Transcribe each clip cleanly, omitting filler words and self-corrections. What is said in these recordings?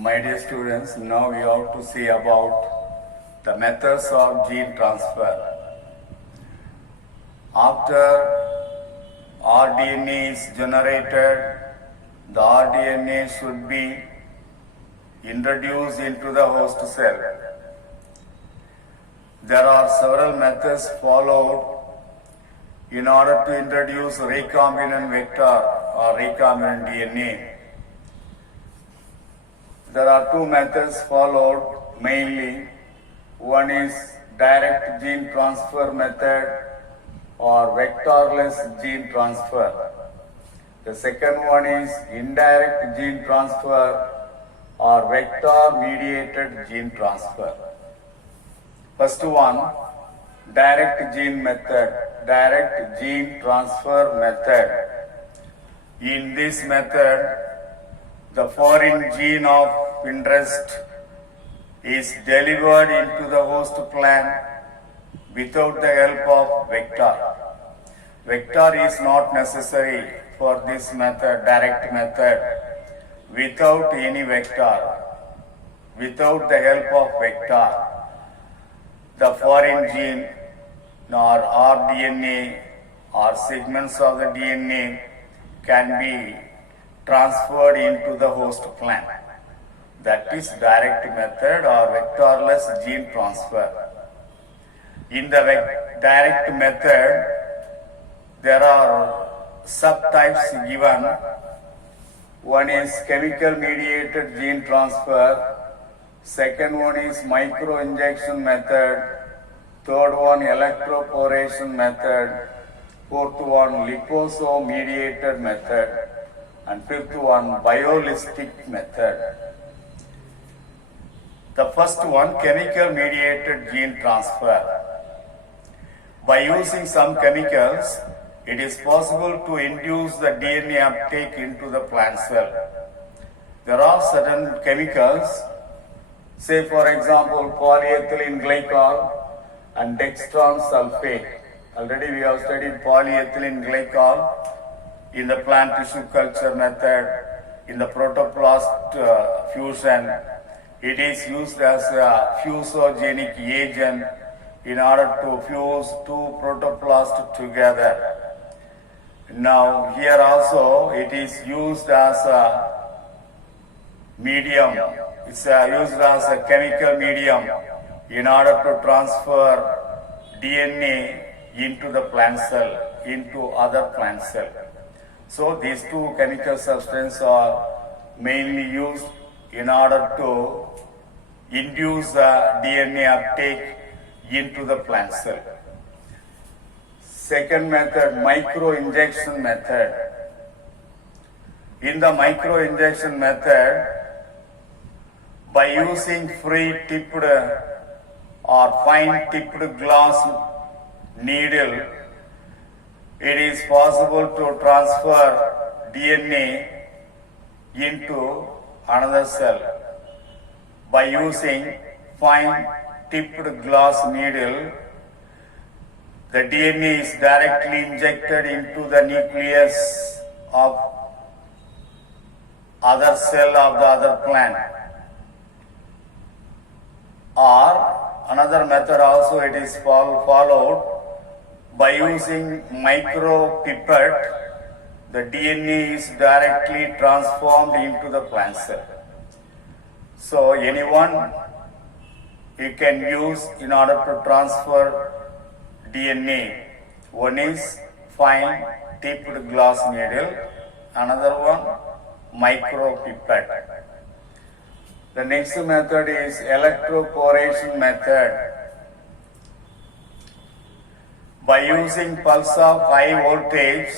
My dear students, now we have to see about the methods of gene transfer. After rDNA is generated, the rDNA should be introduced into the host cell. There are several methods followed in order to introduce recombinant vector or recombinant DNA. There are two methods followed mainly. One is direct gene transfer method or vectorless gene transfer. The second one is indirect gene transfer or vector-mediated gene transfer. First one, direct gene method, direct gene transfer method. In this method, the foreign gene of interest is delivered into the host plant without the help of vector. Vector is not necessary for this method, direct method. Without any vector, without the help of vector, the foreign gene or rDNA or segments of the DNA can be transferred into the host plant. That is direct method or vectorless gene transfer. In the direct method, there are subtypes given. One is chemical mediated gene transfer. Second one is microinjection method. Third one electroporation method. Fourth one liposome mediated method. And fifth one biolistic method. The first one, chemical mediated gene transfer. By using some chemicals, it is possible to induce the DNA uptake into the plant cell. There are certain chemicals, say for example polyethylene glycol and dextran sulfate. Already we have studied polyethylene glycol in the plant tissue culture method, in the protoplast fusion. It is used as a fusogenic agent in order to fuse two protoplasts together. Now here also it is used as a medium, it's used as a chemical medium in order to transfer DNA into the plant cell, into other plant cell. So these two chemical substances are mainly used in order to induce the DNA uptake into the plant cell. Second method, microinjection method. In the microinjection method, by using free tipped or fine tipped glass needle, it is possible to transfer DNA into another cell. By using fine tipped glass needle, the DNA is directly injected into the nucleus of other cell of the other plant. Or another method also it is followed. By using micropipette, the DNA is directly transformed into the plant cell. So anyone you can use in order to transfer DNA. One is fine tipped glass needle, another one micropipette. The next method is electroporation method. By using pulse of high voltage,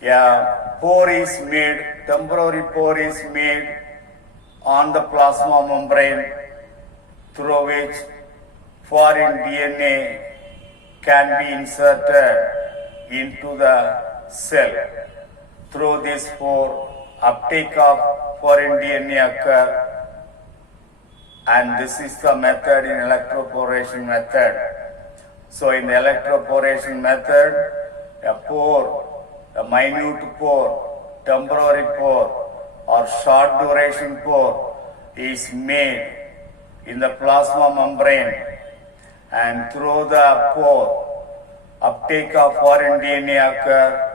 a pore is made, temporary pore is made on the plasma membrane through which foreign DNA can be inserted into the cell. Through this pore, uptake of foreign DNA occur, and this is the method in electroporation method. So in the electroporation method, a pore, a minute pore, temporary pore or short duration pore is made in the plasma membrane, and through the pore, uptake of foreign DNA occur,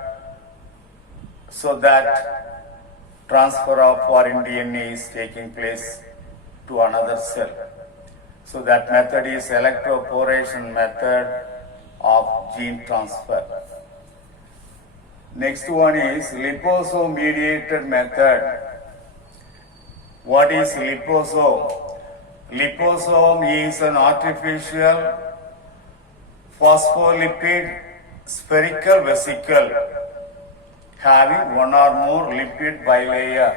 so that transfer of foreign DNA is taking place to another cell. So that method is electroporation method of gene transfer. Next one is liposome mediated method. What is liposome? Liposome is an artificial phospholipid spherical vesicle having one or more lipid bilayer.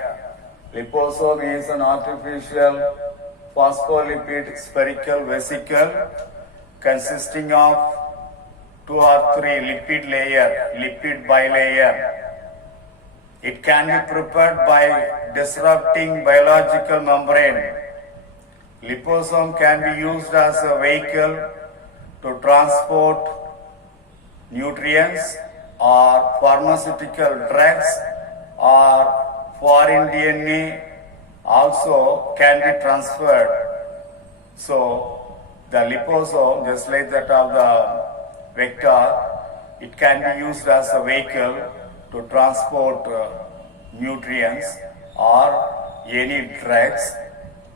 Liposome is an artificial phospholipid spherical vesicle consisting of 2 or 3 lipid bilayer. It can be prepared by disrupting biological membrane. Liposome can be used as a vehicle to transport nutrients or pharmaceutical drugs, or foreign DNA also can be transferred. So the liposome, just like that of the vector, it can be used as a vehicle to transport nutrients or any drugs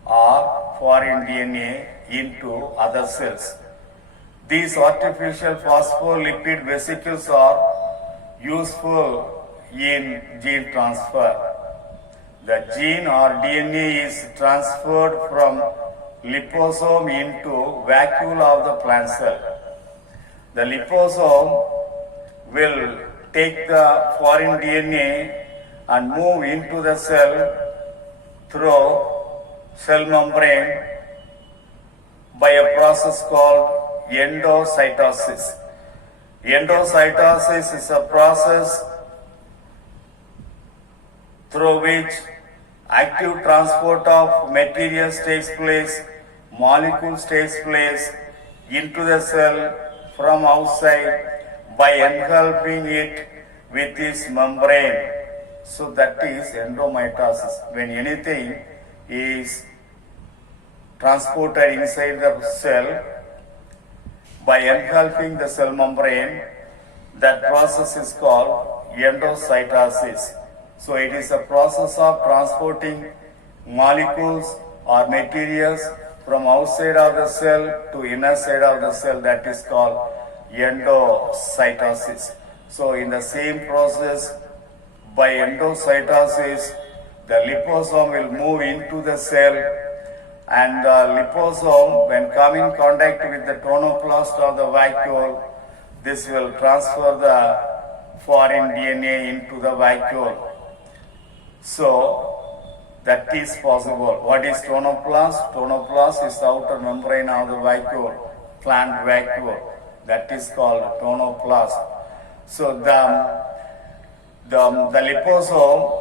or foreign DNA into other cells. These artificial phospholipid vesicles are useful in gene transfer. The gene or DNA is transferred from liposome into vacuole of the plant cell. The liposome will take the foreign DNA and move into the cell through cell membrane by a process called endocytosis. Endocytosis is a process through which active transport of materials takes place, molecules takes place into the cell from outside by engulfing it with its membrane. So that is endomitosis. When anything is transported inside the cell by engulfing the cell membrane, that process is called endocytosis. So it is a process of transporting molecules or materials from outside of the cell to inner side of the cell, that is called endocytosis. So in the same process, by endocytosis, the liposome will move into the cell, and the liposome, when come in contact with the tonoplast of the vacuole, this will transfer the foreign DNA into the vacuole. So that is possible. What is tonoplast? Tonoplast is the outer membrane of the vacuole, plant vacuole. That is called tonoplast. So the liposome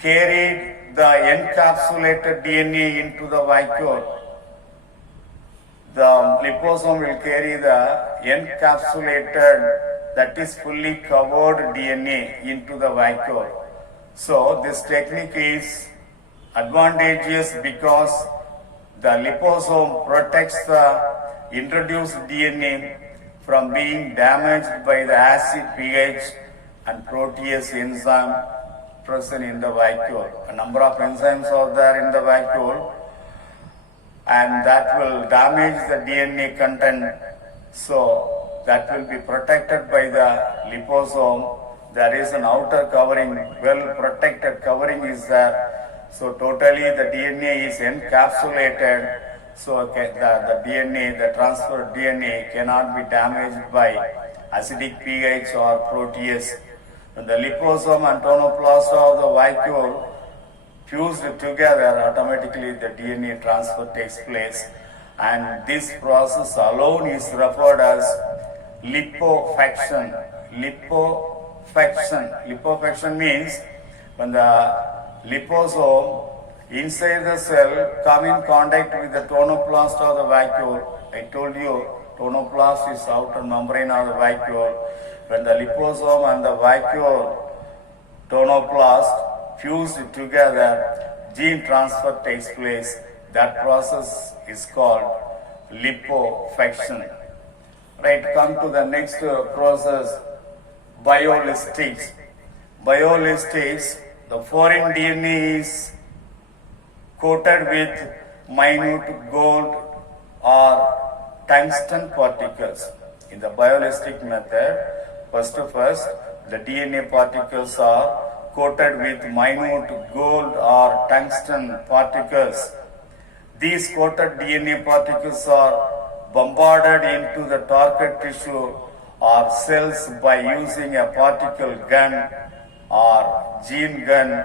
carried the encapsulated DNA into the vacuole. The liposome will carry the encapsulated, that is fully covered DNA into the vacuole. So this technique is advantageous because the liposome protects the introduced DNA from being damaged by the acid pH and protease enzyme present in the vacuole. A number of enzymes are there in the vacuole, and that will damage the DNA content. So that will be protected by the liposome. There is an outer covering, well protected covering is there. So totally the DNA is encapsulated. So the DNA, the transferred DNA cannot be damaged by acidic pH or protease. When the liposome and tonoplast of the vacuole fused together, automatically the DNA transfer takes place, and this process alone is referred as lipofaction. Lipofaction means when the liposome inside the cell come in contact with the tonoplast of the vacuole. I told you tonoplast is outer membrane of the vacuole. When the liposome and the vacuole tonoplast fused together, gene transfer takes place. That process is called liposuction. Right, come to the next process, biolistics. Biolistics, the foreign DNA is coated with minute gold or tungsten particles. In the biolistic method, first, the DNA particles are coated with minute gold or tungsten particles. These coated DNA particles are bombarded into the target tissue or cells by using a particle gun or gene gun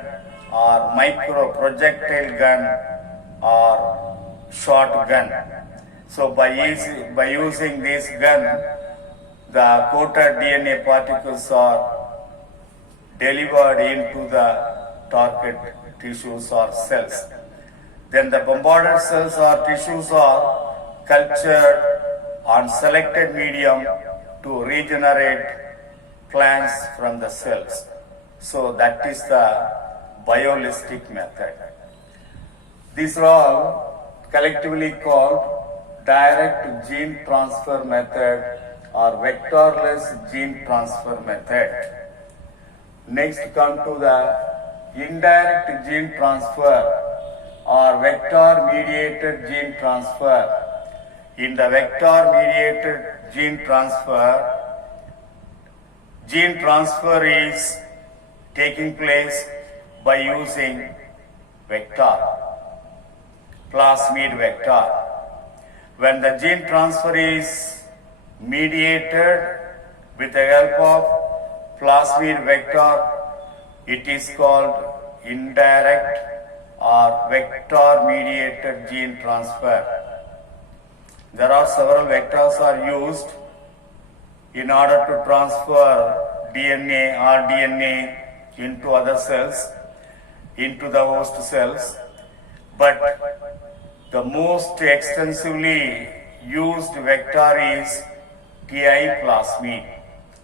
or micro projectile gun or shotgun. So by using this gun, the coated DNA particles are delivered into the target tissues or cells. Then the bombarded cells or tissues are cultured on selected medium to regenerate plants from the cells. So that is the biolistic method. These are all collectively called direct gene transfer method or vectorless gene transfer method. Next, come to the indirect gene transfer or vector-mediated gene transfer. In the vector-mediated gene transfer is taking place by using vector, plasmid vector. When the gene transfer is mediated with the help of plasmid vector, it is called indirect or vector-mediated gene transfer. There are several vectors are used in order to transfer DNA or RDNA into other cells, into the host cells, but the most extensively used vector is TI plasmid.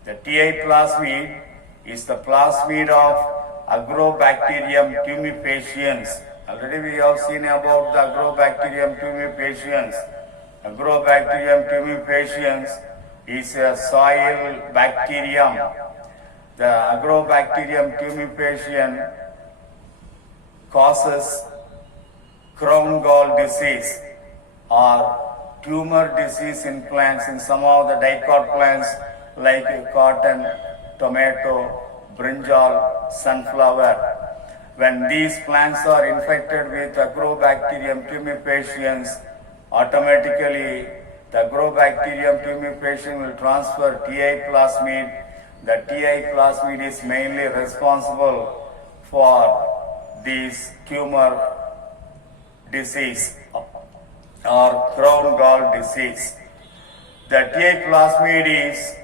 The TI plasmid is the plasmid of Agrobacterium tumefaciens. Already we have seen about the Agrobacterium tumefaciens. Agrobacterium tumefaciens is a soil bacterium. The Agrobacterium tumefacien causes crown gall disease or tumor disease in plants, in some of the dicot plants like cotton, tomato, brinjal, sunflower. When these plants are infected with Agrobacterium tumefaciens, automatically the Agrobacterium tumefacien will transfer TI plasmid. The TI plasmid is mainly responsible for this tumor disease or crown gall disease. The TI plasmid is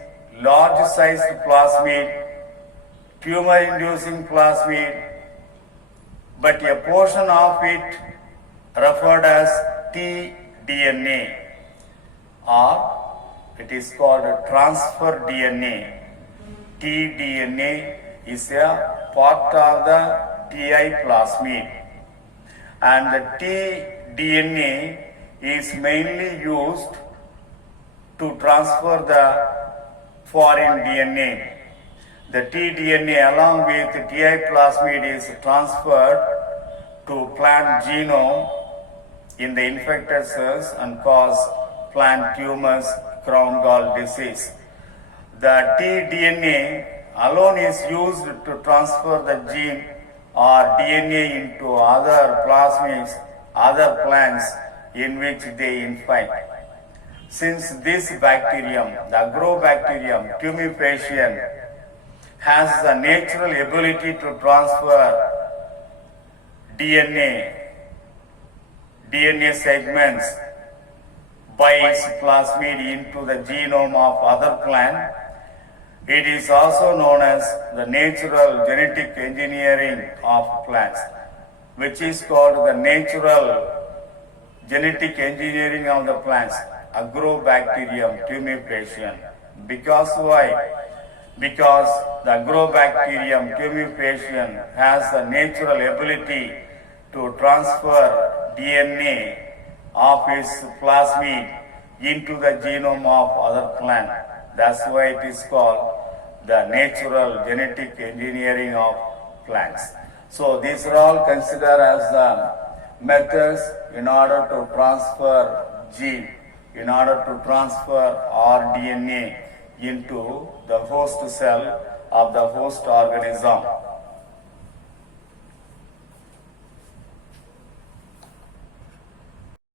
large sized plasmid, tumor inducing plasmid, but a portion of it referred as tDNA, or it is called transfer DNA. tDNA is a part of the TI plasmid, and the tDNA is mainly used to transfer the foreign DNA. The tDNA along with TI plasmid is transferred to plant genome in the infected cells and cause plant tumors, crown gall disease. The tDNA alone is used to transfer the gene or DNA into other plasmids, other plants in which they infect. Since this bacterium, the Agrobacterium tumefacien, has the natural ability to transfer DNA segments by its plasmid into the genome of other plant, it is also known as the natural genetic engineering of plants, which is called the natural genetic engineering of the plants, Agrobacterium tumefacien. Because why? because the Agrobacterium tumefaciens has a natural ability to transfer DNA of its plasmid into the genome of other plant. That's why it is called the natural genetic engineering of plants. So these are all considered as the methods in order to transfer gene, in order to transfer rDNA into the host cell of the host organism.